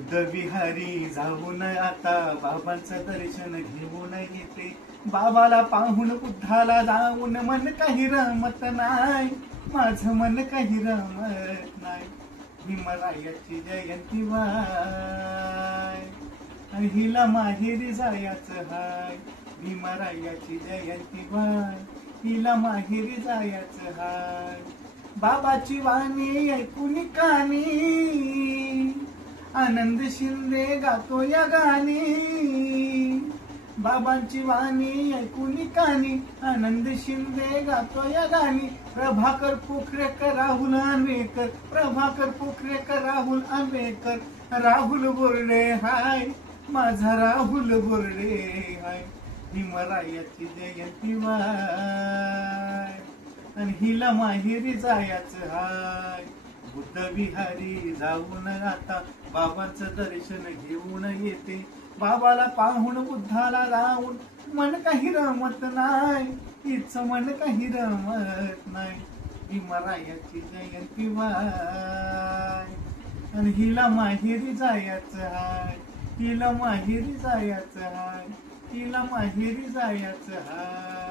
बुद्ध विहारी जाऊन आता बाबांचं दर्शन घेऊन येते. बाबाला पाहून बुद्धाला जाऊन मन काही रमत नाही, माझं मन काही रमत नाही. भीमरायाची जयंती वाय आणि हिला माहेरी जायचं हाय. भीमरायाची जयंती वाय हिला माहेरी जायचं हाय. बाबाची वाणी ऐकून कानी आनंद शिंदे गातो या गाणी. बाबांची वाणी ऐकून कानी आनंद शिंदे गातो या गाणी. प्रभाकर पोखरेकर राहुल आंबेकर, प्रभाकर पोखरेकर राहुल आंबेकर. राहुल बोर्डे हाय माझा राहुल बोर्डे हाय. भीमरायाची जयंती वाय आणि हिला माहेरी जायचं हाय. बुद्ध विहारी जाऊन आता बाबांचं दर्शन घेऊन येते. बाबाला पाहून बुद्धाला जाऊन मन काही रमत नाही, तिचं मन काही रमत नाही. भीमरायाची जयंती वाय आणि हिला माहेरी जायचं हाय. हिला माहेरी जायचं हाय. हिला माहेरी जायचं हाय.